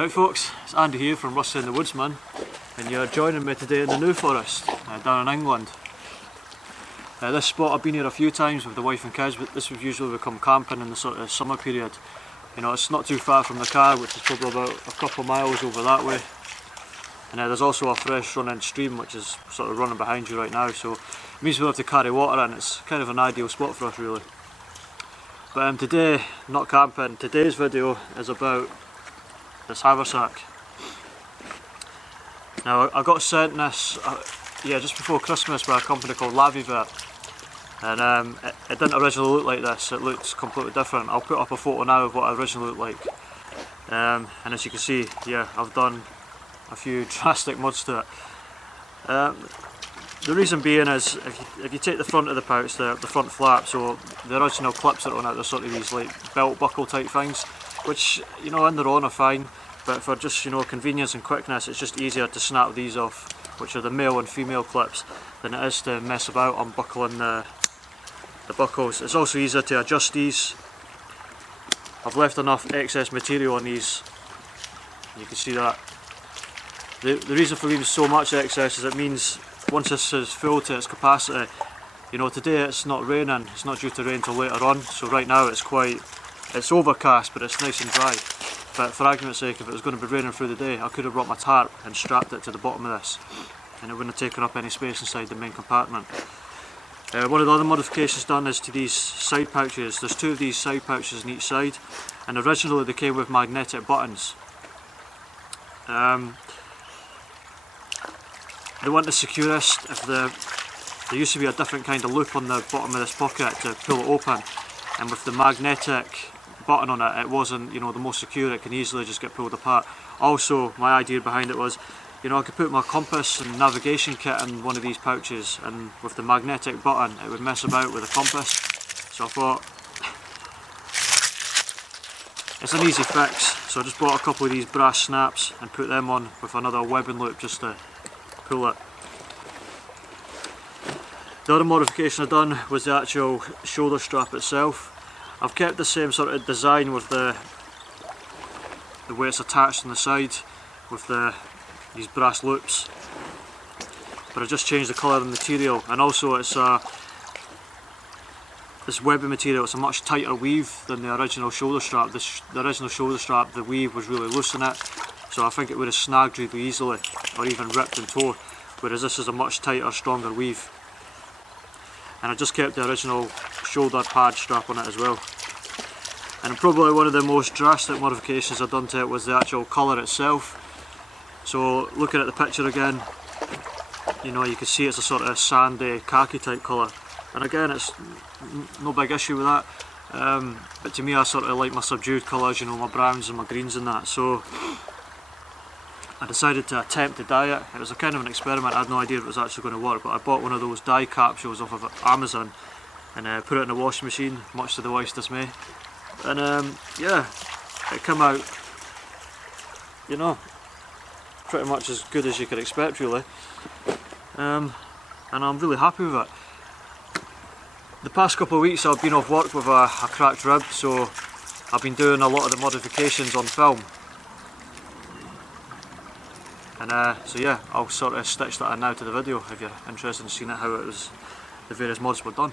Right folks, it's Andy here from Rusty and the Woodsman, and you're joining me today in the New Forest down in England. This spot I've been here a few times with the wife and kids, but this would usually become camping in the sort of summer period. You know, it's not too far from the car, which is probably about a couple of miles over that way. And there's also a fresh running stream which is sort of running behind you right now, so it means we'll have to carry water in. It's kind of an ideal spot for us really. But today, not camping, today's video is about this haversack. Now I got sent this just before Christmas by a company called Braveheart, and it didn't originally look like this. It looked completely different. I'll put up a photo now of what it originally looked like, and as you can see, yeah, I've done a few drastic mods to it. The reason being is if you take the front of the pouch, the front flap, so the original clips that are on it, they're sort of these like belt buckle type things, which, you know, in their own are fine, but for just, you know, convenience and quickness, it's just easier to snap these off, which are the male and female clips, than it is to mess about unbuckling the buckles. It's also easier to adjust these. I've left enough excess material on these, you can see that. The reason for leaving so much excess is it means once this is full to its capacity, you know, today it's not raining, it's not due to rain till later on, so right now it's overcast, but it's nice and dry. But for argument's sake, if it was going to be raining through the day, I could have brought my tarp and strapped it to the bottom of this, and it wouldn't have taken up any space inside the main compartment. One of the other modifications done is to these side pouches. There's two of these side pouches on each side, and originally they came with magnetic buttons. They weren't the securest. There used to be a different kind of loop on the bottom of this pocket to pull it open, and with the magnetic button on it, it wasn't, you know, the most secure. It can easily just get pulled apart. Also, my idea behind it was, you know, I could put my compass and navigation kit in one of these pouches, and with the magnetic button it would mess about with the compass. So I thought it's an easy fix, so I just bought a couple of these brass snaps and put them on with another webbing loop just to pull it. The other modification I've done was the actual shoulder strap itself. I've kept the same sort of design with the way it's attached on the side with these brass loops, but I just changed the colour of the material, and also it's this webbing material. It's a much tighter weave than the original shoulder strap. The original shoulder strap, the weave was really loose in it, so I think it would have snagged really easily or even ripped and tore, whereas this is a much tighter, stronger weave. And I just kept the original shoulder pad strap on it as well. And probably one of the most drastic modifications I've done to it was the actual colour itself. So looking at the picture again, you know, you can see it's a sort of sandy khaki type colour, and again it's no big issue with that, but to me I sort of like my subdued colours, you know, my browns and my greens and that, so I decided to attempt to dye it. It was a kind of an experiment. I had no idea if it was actually going to work, but I bought one of those dye capsules off of Amazon and put it in the washing machine, much to the wife's dismay, and yeah, it came out, you know, pretty much as good as you could expect really, and I'm really happy with it. The past couple of weeks I've been off work with a cracked rib, so I've been doing a lot of the modifications on film. And so yeah, I'll sort of stitch that in now to the video if you're interested in seeing it, how the various mods were done.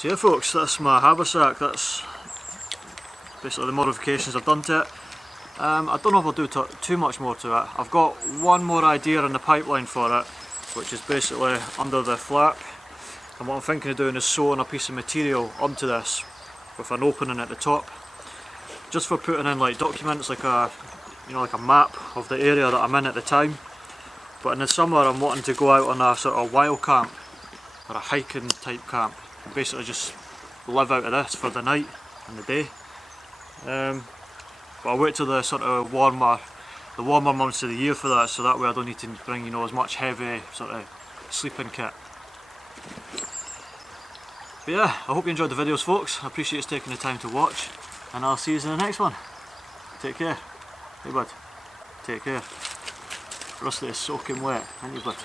So yeah folks, that's my haversack. That's basically the modifications I've done to it. I don't know if I'll do too much more to it. I've got one more idea in the pipeline for it, which is basically under the flap. And what I'm thinking of doing is sewing a piece of material onto this with an opening at the top, just for putting in like documents, like a like a map of the area that I'm in at the time. But in the summer I'm wanting to go out on a sort of wild camp or a hiking type camp and basically just live out of this for the night and the day. But I'll wait till the sort of warmer months of the year for that, so that way I don't need to bring as much heavy sort of sleeping kit. But yeah, I hope you enjoyed the videos folks. I appreciate you taking the time to watch, and I'll see you in the next one. Take care. Hey bud, take care. Rusty is soaking wet, ain't you bud?